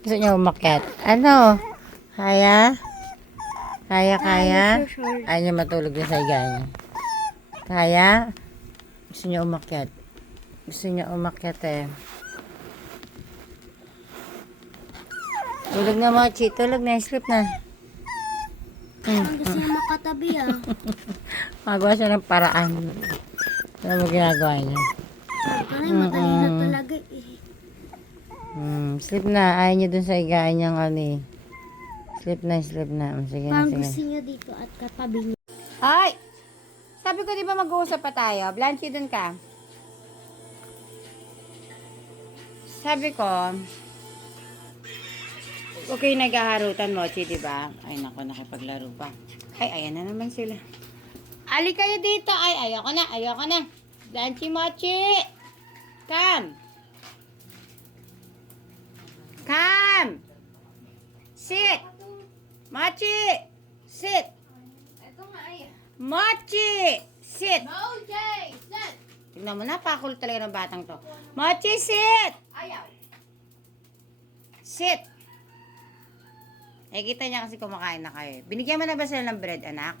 Gusto niya umakyat. Ano? Kaya? Kaya? Ayaw niya matulog din sa higa niya. Kaya? Gusto niya umakyat. Gusto niya umakyat eh. Tulog na Mochi. Tulog na. Sleep na. Ang gusto niya makatabi ah. Magawa siya ng paraan. Ano mo ginagawa niya? Kanay mahina talaga eh. Sleep na. Ayaw niya dun sa higaan niyang ano eh. Sleep na. Sige na, Parang sige. gusto niya dito at katabi niya. Ay! Sabi ko di ba mag-uusap pa tayo? Blanchi dun ka. Sabi ko, okay, nag-aharutan Mochi, di ba? Ay, nako, nakipaglaro pa. Ay, ayan na naman sila. Ali kayo dito. Ay, ayoko na. Blanchi, Mochi. Come. Sit. Mochi. Sit. Ito nga ay. Mochi. Sit. Mochi! Sit! Tignan mo, napakulo talaga ng batang to. Mochi, sit. Ayaw. Sit. Eh, kita niya kasi kumakain na kayo. Binigyan mo na ba sila ng bread, anak?